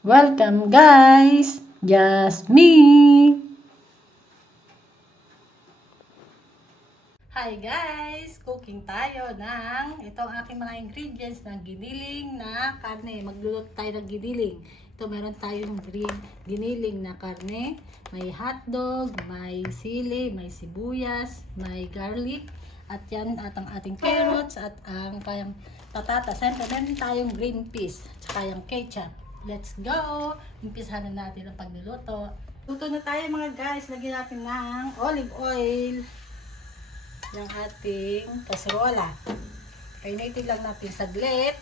Welcome guys! Just me! Hi guys! Cooking tayo ng ito ang aking mga ingredients ng giniling na karne. Magluluto tayo ng giniling. Ito meron tayong giniling na karne. May hotdog, may sili, may sibuyas, may garlic. At yan at ang ating carrots at ang kayang patatas. Siyempre meron tayong green peas at yung ketchup. Let's go! Umpisahan na natin ang pagluluto. Luto na tayo mga guys. Lagyan natin ng olive oil ng ating kaserola. Painitin lang natin saglit.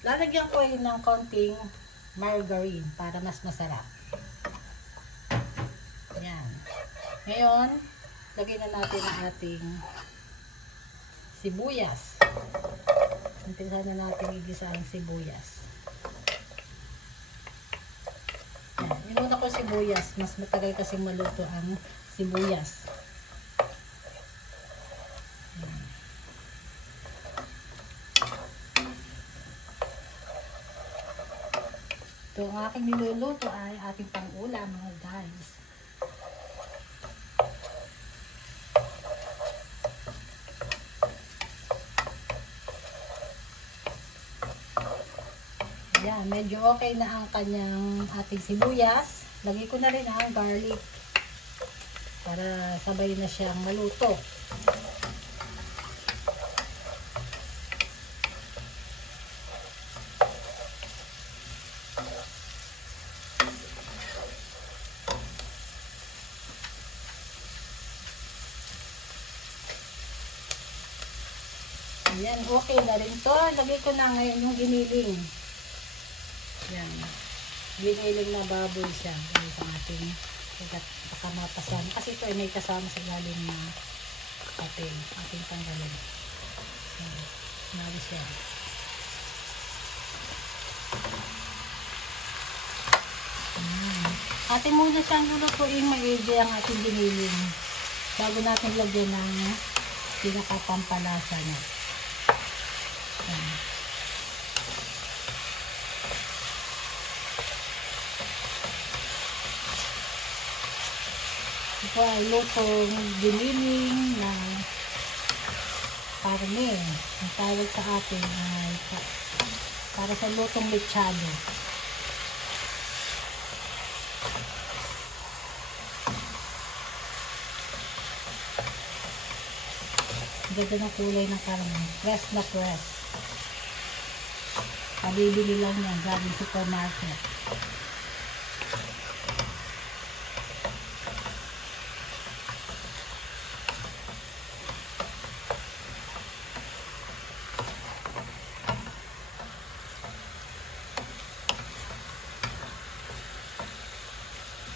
Lalagyan ko yun ng konting margarine para mas masarap. Ayan. Ngayon, lagyan na natin ang ating sibuyas. Umpisahan na natin igisa ang sibuyas. Ayan. Inuna ko sibuyas. Mas matagal kasi maluto ang sibuyas. Ayan. Ito ang aking niluluto ay ating pang-ulam mga guys. Ayan, medyo okay na ang kanyang ating sibuyas. Lagay ko na rin ang garlic para sabay na siyang maluto. Ayan, okay na rin to. Lagay ko na ngayon yung giniling. Yan. Giniling na baboy siya. Dahil sa ating baka mapasan. Kasi ito ay may kasama sa ilalim na ating tanggalin. Yan. Sinali siya. Yan. Atin muna siyang lulutuin maigi ang ating giniling. Bago natin lagyan ng pinakapampalasa niya. Yan. Ito ay lutong giniling na karne. Ang tawag sa atin ay para sa lutong lechado. Ganda ng kulay ng karne. Fresh na fresh. Pabibili lang yan galing supermarket.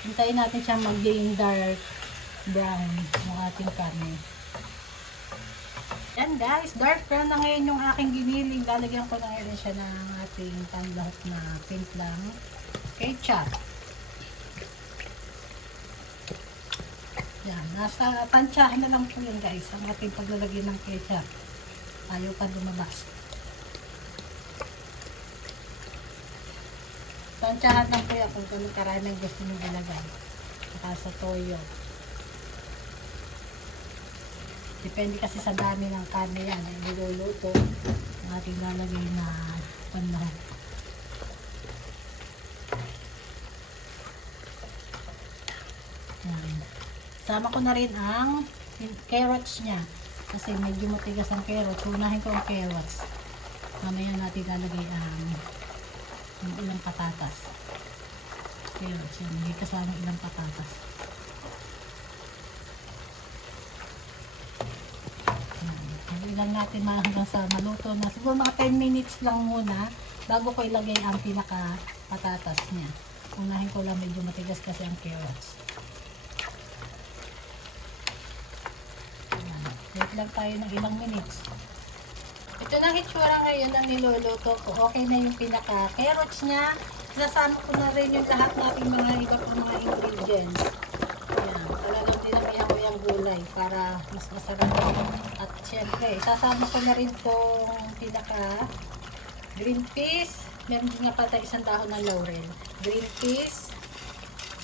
Hintayin natin siyang maging dark brown yung ating karne. Yan guys, dark brown na ngayon yung aking giniling. Lalagyan ko na ngayon siya ng ating panlahok na timplang ketchup. Yan, nasa tansyahan na lang po yun guys, ang ating paglalagay ng ketchup. Ayaw pa lumabas. Tansyahan lang po yan kung gano'ng karaming gusto nyo ilagay. Saka sa toyo. Depende kasi sa dami ng karne yan. Ay niluluto ang ating lalagay na panlahok. Yan. Sama ko na rin ang carrots niya. Kasi medyo matigas ang carrots. Unahin ko ang carrots. Mamaya natin lalagay ang ilang patatas. Carrots yan. Hindi kasama ilang patatas. Ilang natin hanggang sa maluto na. Siguro mga 10 minutes lang muna bago ko ilagay ang pinaka patatas niya. Unahin ko lang medyo matigas kasi ang carrots. Wait lang tayo ng ilang minutes. Ito na hitsura ngayon ang niluluto ko. Okay na yung pinaka carrots niya. Nasama ko na rin yung lahat nating mga iba pang mga ingredients. Ayan, talagang dinamihan ko yung gulay para mas masarap. At syempre, isasama ko na rin itong pinaka green peas. Meron din nga pala isang dahon ng laurel. Green peas.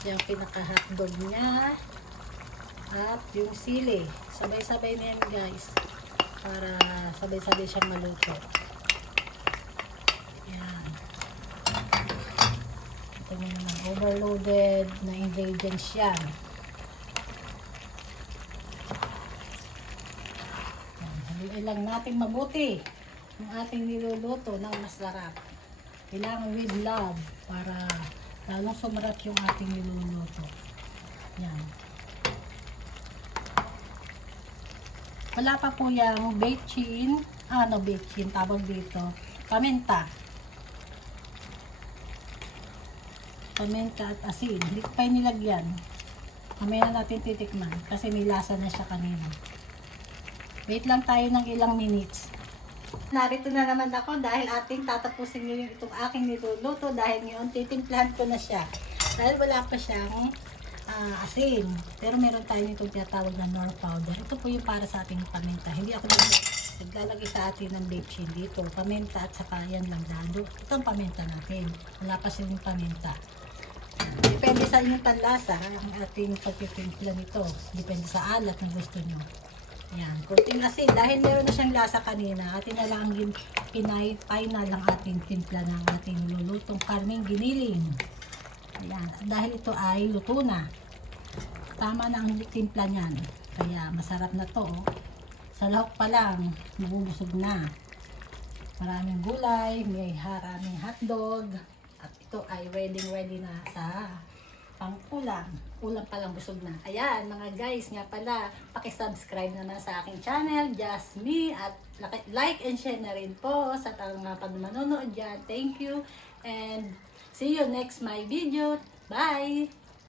Yung pinaka-hotdog niya. At yung sili. Sabay-sabay na yan guys. Para sabay-sabay siyang maluto. Yan. Ito mo naman. Overloaded na ingredients yan. Haluin lang natin mabuti yung ating niluluto ng masarap. Kailangan with love para lalong sumarap yung ating niluluto. Yan. Wala pa po yung bechin. Bechin tawag dito. Paminta. Paminta at asin. Hindi ko pa yung nilagyan. Mamaya na natin titikman kasi may lasa na siya kanina. Wait lang tayo ng ilang minutes. Narito na naman ako dahil ating tatapusin nyo yung itong aking niluluto dahil ngayon titimplahan ko na siya. Dahil wala pa siyang asin. Pero meron tayo nitong tinatawag na nor powder. Ito po yung para sa ating paminta. Hindi ako naglalagay sa atin ng bechin dito. Paminta at saka yan lang dado. Itong paminta natin. Wala pa siyang paminta. Depende sa inyong panlasa ang ating pagtitimpla nito. Depende sa alat na gusto nyo. Yan, kunting asin. Dahil meron na siyang lasa kanina, atin na lang final ang ating timpla ng ating lulutong karneng giniling. Ayan, dahil ito ay luto na. Tama na ang timpla niyan. Kaya masarap na to. Oh. Sa lahok pa lang, nabubusog na. Maraming gulay, may maraming hotdog. At ito ay ready na sa pang-ulam. Ulam pa lang busog na. Ayan, mga guys, nga pala, paki-subscribe naman sa aking channel, Just Me, at like and share na rin po sa mga pag-manonood dyan. Thank you, and see you next my video. Bye!